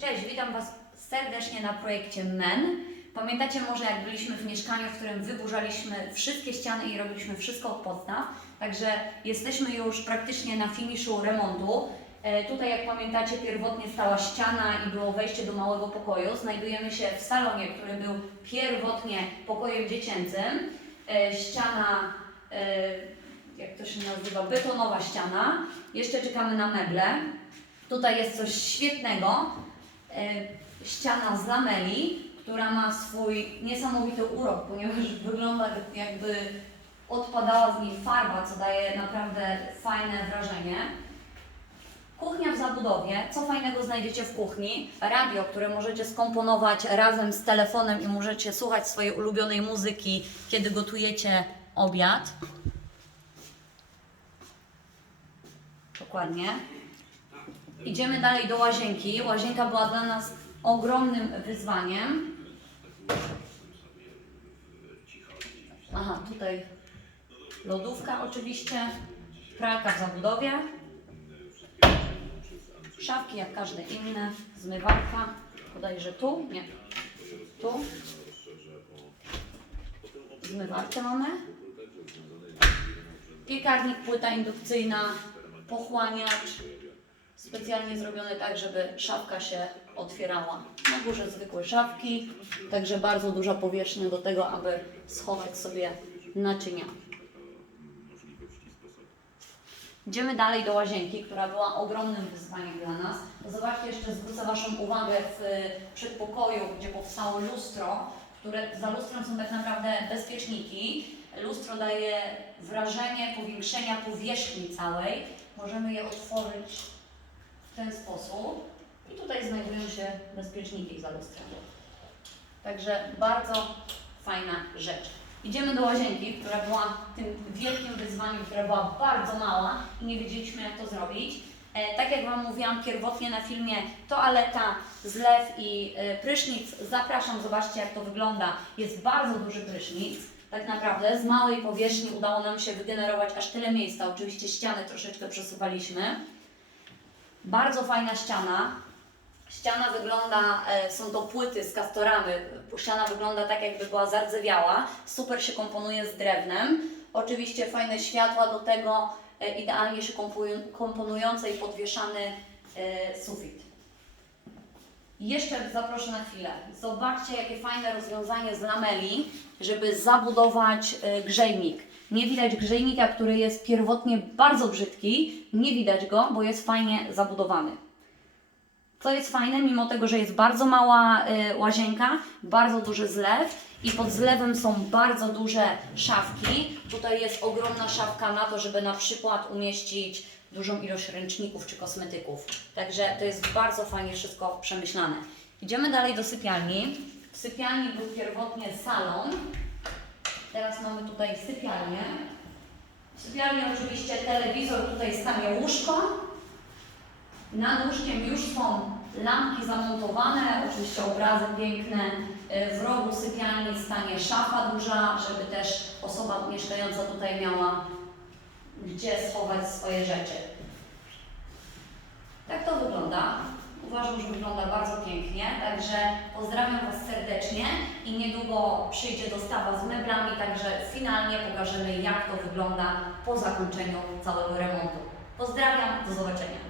Cześć, witam Was serdecznie na projekcie MEN. Pamiętacie może jak byliśmy w mieszkaniu, w którym wyburzaliśmy wszystkie ściany i robiliśmy wszystko od podstaw, także jesteśmy już praktycznie na finiszu remontu. E, tutaj jak pamiętacie pierwotnie stała ściana i było wejście do małego pokoju. Znajdujemy się w salonie, który był pierwotnie pokojem dziecięcym. E, ściana, e, jak to się nazywa, betonowa ściana. Jeszcze czekamy na meble. Tutaj jest coś świetnego. E, Ściana z lameli, która ma swój niesamowity urok, ponieważ wygląda jakby odpadała z niej farba, co daje naprawdę fajne wrażenie. Kuchnia w zabudowie. Co fajnego znajdziecie w kuchni? Radio, które możecie skomponować razem z telefonem i możecie słuchać swojej ulubionej muzyki, kiedy gotujecie obiad. Dokładnie. Idziemy dalej do łazienki. Łazienka była dla nas ogromnym wyzwaniem. Aha, tutaj lodówka oczywiście, pralka w zabudowie, szafki jak każde inne, zmywarka, bodajże tu, nie, tu. Zmywarkę mamy. Piekarnik, płyta indukcyjna, pochłaniacz, specjalnie zrobione tak, żeby szafka się otwierała. Na górze zwykłe szafki, także bardzo duża powierzchnia do tego, aby schować sobie naczynia. Idziemy dalej do łazienki, która była ogromnym wyzwaniem dla nas. Zobaczcie, jeszcze zwrócę Waszą uwagę w przedpokoju, gdzie powstało lustro, które za lustrem są tak naprawdę bezpieczniki. Lustro daje wrażenie powiększenia powierzchni całej. Możemy je otworzyć w ten sposób. I tutaj znajdują się bezpieczniki za lustrem. Także bardzo fajna rzecz. Idziemy do łazienki, która była tym wielkim wyzwaniem, która była bardzo mała i nie wiedzieliśmy jak to zrobić. E, tak jak Wam mówiłam pierwotnie na filmie, toaleta, zlew i e, prysznic. Zapraszam, zobaczcie jak to wygląda. Jest bardzo duży prysznic. Tak naprawdę z małej powierzchni udało nam się wygenerować aż tyle miejsca. Oczywiście ściany troszeczkę przesuwaliśmy. Bardzo fajna ściana. Ściana wygląda, e, są to płyty z kastorami. Ściana wygląda tak, jakby była zardzewiała. Super się komponuje z drewnem. Oczywiście fajne światła do tego, e, idealnie się komponujące i podwieszany e, sufit. Jeszcze zaproszę na chwilę. Zobaczcie, jakie fajne rozwiązanie z lameli, żeby zabudować grzejnik. Nie widać grzejnika, który jest pierwotnie bardzo brzydki. Nie widać go, bo jest fajnie zabudowany. Co jest fajne, mimo tego, że jest bardzo mała y, łazienka, bardzo duży zlew i pod zlewem są bardzo duże szafki. Tutaj jest ogromna szafka na to, żeby na przykład umieścić dużą ilość ręczników czy kosmetyków. Także to jest bardzo fajnie wszystko przemyślane. Idziemy dalej do sypialni. W sypialni był pierwotnie salon. Teraz mamy tutaj sypialnię. W sypialni oczywiście telewizor, tutaj stanie łóżko. Nad łóżkiem już są lampki zamontowane, oczywiście obrazy piękne. Y, W rogu sypialni stanie szafa duża, żeby też osoba mieszkająca tutaj miała gdzie schować swoje rzeczy. Tak to wygląda. Uważam, że wygląda bardzo pięknie, także pozdrawiam Was serdecznie i niedługo przyjdzie dostawa z meblami, także finalnie pokażemy jak to wygląda po zakończeniu całego remontu. Pozdrawiam, do zobaczenia.